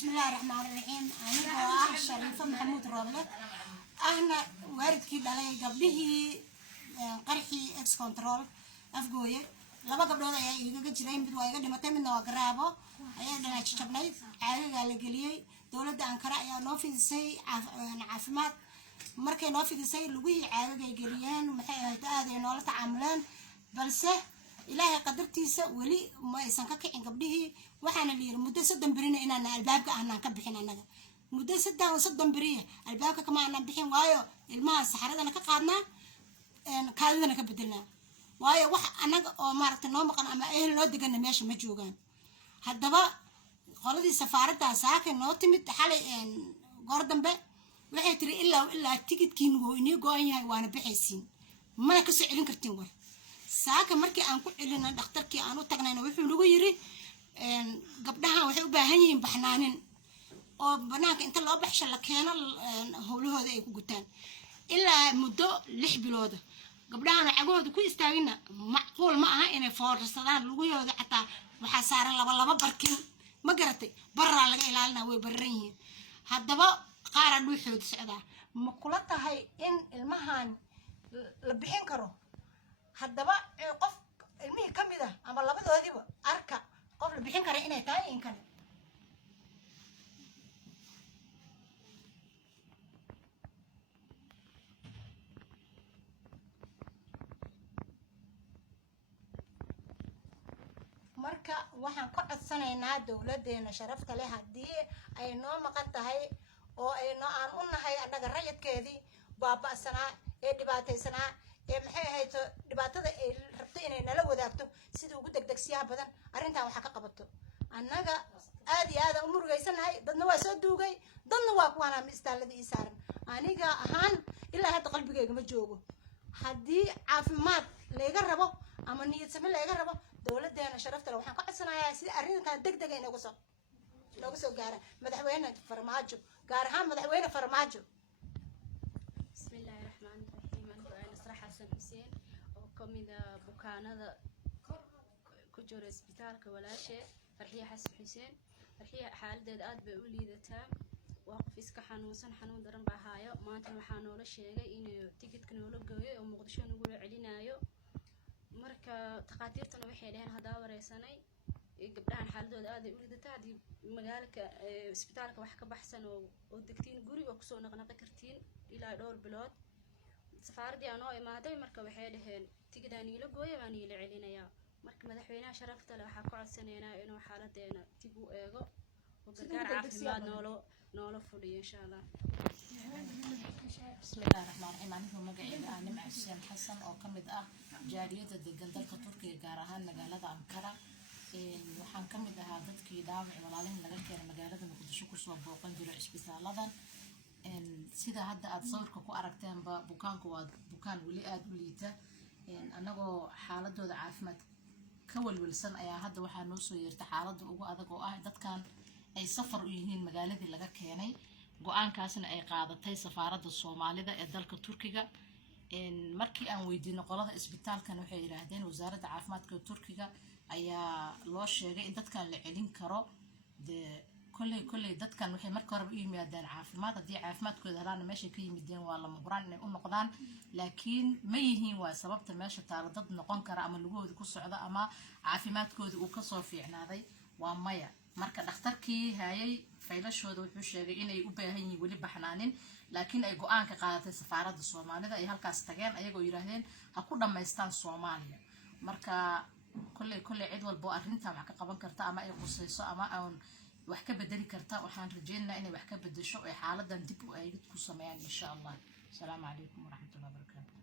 بسم الله الرحمن الرحيم. أنا شريفة محمود روبلة. أنا وارد كده لي قبله قرحي إكس كنترول أفجوية. لما قبله ده يجي جرين بدو يجي دمتين من نواقرابه. أيه ده نشتبني عارف على جليه دولة أنكرا يا نوفي سي عفمات مركي نوفي سي لوي عارف جليان ومحيط هذا نولة تعاملان بلسه إلهي قدرتيسا ولي ما يسنكك إن قبله وحنا اللي مدة صدّن برينا إن أنا الباب أنا كبحين أنا مدة صدّن بريه الباب كمان أنا بحين وايو الماء السحرة أنا كقادنا كذا أنا كبدلنا وايو وح أنا مارت النوم كان أما إيه اللي ودي قلنا ماشي مجوجان هذا بقى خلاص السفارة ده ساكن نوتمت حالي إن قردن بقى وحيتري إلا تيجي كينو إني قاين وأنا بحسين ما يكسر كرتين ور saaka markii aan ku celina dhakhtarkii aan u tagnayna wuxuu nagu yiri gabdhaha waxay u baahan yihiin baxnaanin oo banaanka inta loo baxsho la keeno howlahooda ay ku gutaan ilaa muddo 6 bilood gabdhaha cagahooda ku istaagina macquul ma aha inay foorsadaan luguyooda xataa waxa saaran laba barkin ma garatay barra laga ilaalina way barran yihiin haddaba qaar aan dhuuxood socdaa ma kula tahay in ilmahan la bixin karo haddaba qof ilmihii ka mid ah ama labadoodiba arka qof la bixin kara inay tahay in kale marka waxaan ka codsanaynaa dawladeena sharafta leh haddii ay noo maqan tahay oo ay noo aan u nahay annaga rayidkeedii baaba'sanaa ee dhibaataysanaa maxay ahayd dhibaatada ay rabto inay nala wadaagto sida ugu degdegsiyaha badan arrintan waxa ka qabato annaga aad iyo aad u murugaysanahay dadna waa soo duugay dadna waa kuwana mistaalada ii saaran aniga ahaan ilaa hadda qalbigayga ma joogo haddii caafimaad laga rabo ama niyad same laga rabo dawladeena sharafta leh waxaan ka codsanayaa sida arrintan degdeg ay nooga soo gaara madaxweyne farmaajo gaar ahaan madaxweyne farmaajo حسين oo kamida bukaanada ku jira isbitaalka walaashe farxiye xasan xuseen farxiye xaaladeeda aad bay u liidataa waqf iska xanuun daran baa haayo maanta waxaa noola sheegay in tigidhka noola gooyay oo muqdisho nagu celinayo marka taqaatiirtana waxay dhaheen hadaa wareysanay gabdhahan xaaladooda aad ay u liidataa hadii magaalka isbitaalka wax ka baxsan oo degtiin guri oo kusoo naqnaqi kartiin ilaa dhowr bilood سفاردي أنا ما داي مركب حيل هن تقدرني لقوي واني لعلينا يا مركب مدحوينا شرفت له حكوا السنة إنه حالتنا تبو إيجو وبرجع عافية نولو فلي إن شاء الله. بسم الله الرحمن الرحيم. أنا هو مجاعي أنا مع حسين حسن أو كمد جارية الدجال تركيا جارهان مجالات أنقرة waxaan ka mid ahaa dadkii dhaawacay walaalahin laga keenay magaalada muqdisho ku soo booqan jiray isbitaaladan sida hadda aad sawirka ku aragteen bukaanku waa bukaan wali aad u liita anagoo xaaladooda caafimaad ka walwalsan ayaa hadda waxaa noo soo yeertay xaaladda ugu adag oo ah dadkan ay safar u yihiin magaaladii laga keenay go'aankaasna ay qaadatay safaaradda Soomaalida ee dalka Turkiga markii aan weydiinay qolada isbitaalkan waxay yiraahdeen wasaaradda caafimaadka Turkiga ayaa loo sheegay in dadkan la celin karo كل دت كان وحي مركب ربيعي دان عافمات دي عافمات كده هلان ماشي كي مدين ولا مبران إنه نقدان لكن ما يهين وسبب تماشى تعرض ضد نقان كرا أما اللجوء دي كسر عذا أما عافمات كده وكسر في عنادي ومايا مركب اختار كي هاي فيلاش هذا وحش إنه يبقى هني ولي بحنانين لكن أي جوان كقاعدة السفارة الصومالية ده هالكاستجان أي جو يراهن هكون لما يستان الصومالية مركب كل عيد والبؤرنتا مع كقبان كرتا أما أي قصيصة أما أو wax ka bedeli karta waxaan rajeynayaa inay wax ka bedesho ay xaaladan dib u eegid ku sameeyaan insha Allah. Assalamu alaykum wa rahmatullahi wa barakatuh.